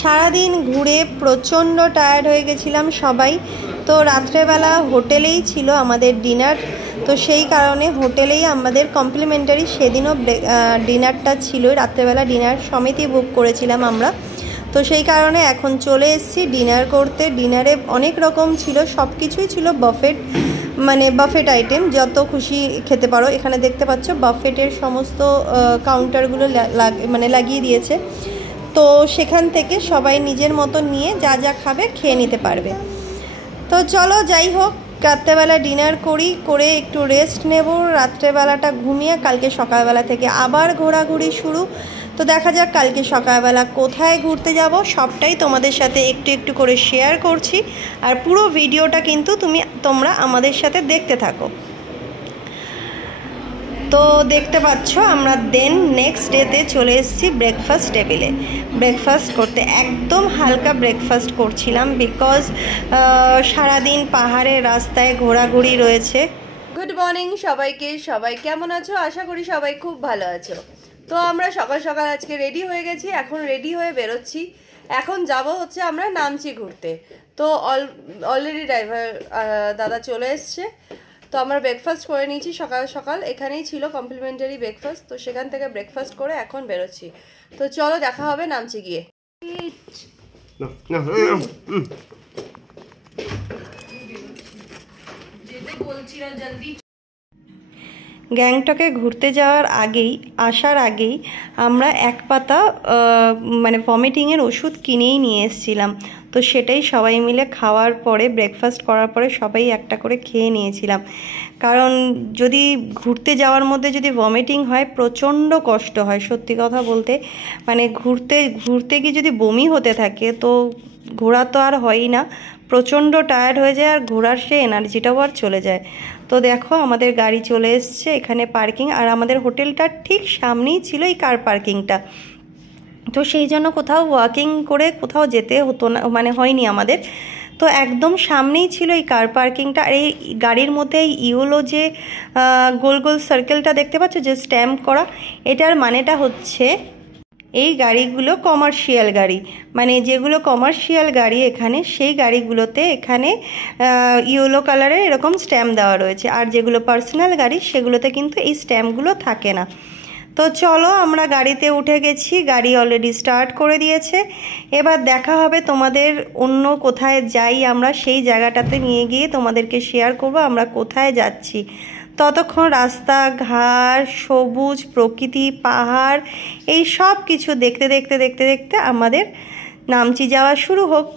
সারাদিন ঘুরে প্রচণ্ড টায়ার্ড হয়ে গেছিলাম সবাই। তো রাত্রেবেলা হোটেলেই ছিল আমাদের ডিনার, তো সেই কারণে হোটেলেই আমাদের কমপ্লিমেন্টারি সেদিনও ডিনারটা ছিল। রাত্রেবেলা ডিনার সমেতই বুক করেছিলাম আমরা, তো সেই কারণে এখন চলে এসেছি ডিনার করতে। ডিনারে অনেক রকম ছিল, সব কিছুই ছিল বাফেট, মানে বাফেট আইটেম, যত খুশি খেতে পারো। এখানে দেখতে পাচ্ছ বাফেটের সমস্ত কাউন্টারগুলো মানে লাগিয়ে দিয়েছে, তো সেখান থেকে সবাই নিজের মতো নিয়ে যা যা খাবে খেয়ে নিতে পারবে। তো চলো যাই হোক, রাত্রেবেলা ডিনার করে একটু রেস্ট নেব, রাত্রেবেলাটা ঘুমিয়ে কালকে সকালবেলা থেকে আবার ঘোরাঘুরি শুরু। তো দেখা যাক কালকে সকালবেলা কোথায় ঘুরতে যাব, সবটাই তোমাদের সাথে একটু একটু করে শেয়ার করছি। আর পুরো ভিডিওটা কিন্তু তোমরা আমাদের সাথে দেখতে থাকো। তো দেখতে পাচ্ছ আমরা নেক্সট ডেতে চলে এসেছি ব্রেকফাস্ট টেবিলে ব্রেকফাস্ট করতে। একদম হালকা ব্রেকফাস্ট করছিলাম, বিকজ সারাদিন পাহাড়ের রাস্তায় ঘোরাঘুরি রয়েছে। গুড মর্নিং সবাইকে, সবাই কেমন আছো? আশা করি সবাই খুব ভালো আছো। তো আমরা সকাল সকাল আজকে রেডি হয়ে গেছি, এখন রেডি হয়ে বেরোচ্ছি। এখন যাব হচ্ছে আমরা নামচি ঘুরতে। তো অলরেডি ড্রাইভার দাদা চলে এসছে। তো আমরা ব্রেকফাস্ট করে নিয়েছি সকাল সকাল, এখানেই ছিল কমপ্লিমেন্টারি ব্রেকফাস্ট, তো সেখান থেকে ব্রেকফাস্ট করে এখন বেরোচ্ছি। তো চলো দেখা হবে নামচি গিয়ে। গ্যাংটকে ঘুরতে যাওয়ার আসার আগেই আমরা এক পাতা মানে ভমিটিংয়ের ওষুধ কিনেই নিয়ে এসেছিলাম। তো সেটাই সবাই মিলে খাওয়ার পরে, ব্রেকফাস্ট করার পরে সবাই একটা করে খেয়ে নিয়েছিলাম। কারণ যদি ঘুরতে যাওয়ার মধ্যে যদি ভমিটিং হয় প্রচণ্ড কষ্ট হয়, সত্যি কথা বলতে। মানে ঘুরতে গিয়ে যদি বমি হতে থাকে তো ঘোরা তো আর হয়ই না, প্রচণ্ড টায়ার্ড হয়ে যায়, আর ঘোরার সে এনার্জিটাও আর চলে যায়। তো দেখো আমাদের গাড়ি চলে এসছে এখানে পার্কিং, আর আমাদের হোটেলটার ঠিক সামনেই ছিল এই কার পার্কিংটা। তো সেই জন্য কোথাও ওয়াকিং করে কোথাও যেতে হতো না, মানে হয়নি আমাদের। তো একদম সামনেই ছিল এই কার পার্কিংটা। আর এই গাড়ির মধ্যে এই ইয়েলো যে গোল গোল সার্কেলটা দেখতে পাচ্ছ, যে স্ট্যাম্প করা, এটার মানেটা হচ্ছে এই গাড়িগুলো কমার্শিয়াল গাড়ি, মানে যেগুলো কমার্শিয়াল গাড়ি এখানে, সেই গাড়িগুলোতে এখানে ইয়েলো কালারের এরকম স্ট্যাম্প দেওয়া রয়েছে। আর যেগুলো পার্সোনাল গাড়ি সেগুলোতে কিন্তু এই স্ট্যাম্পগুলো থাকে না। তো চলো আমরা গাড়িতে উঠে গেছি, গাড়ি অলরেডি স্টার্ট করে দিয়েছে। এবার দেখা হবে তোমাদের অন্য কোথায় যাই আমরা, সেই জায়গাটাতে নিয়ে গিয়ে তোমাদেরকে শেয়ার করব আমরা কোথায় যাচ্ছি। ততক্ষণ রাস্তাঘাট, সবুজ প্রকৃতি, পাহাড়, এই সব কিছু দেখতে দেখতে আমাদের নামচি যাওয়া শুরু হোক।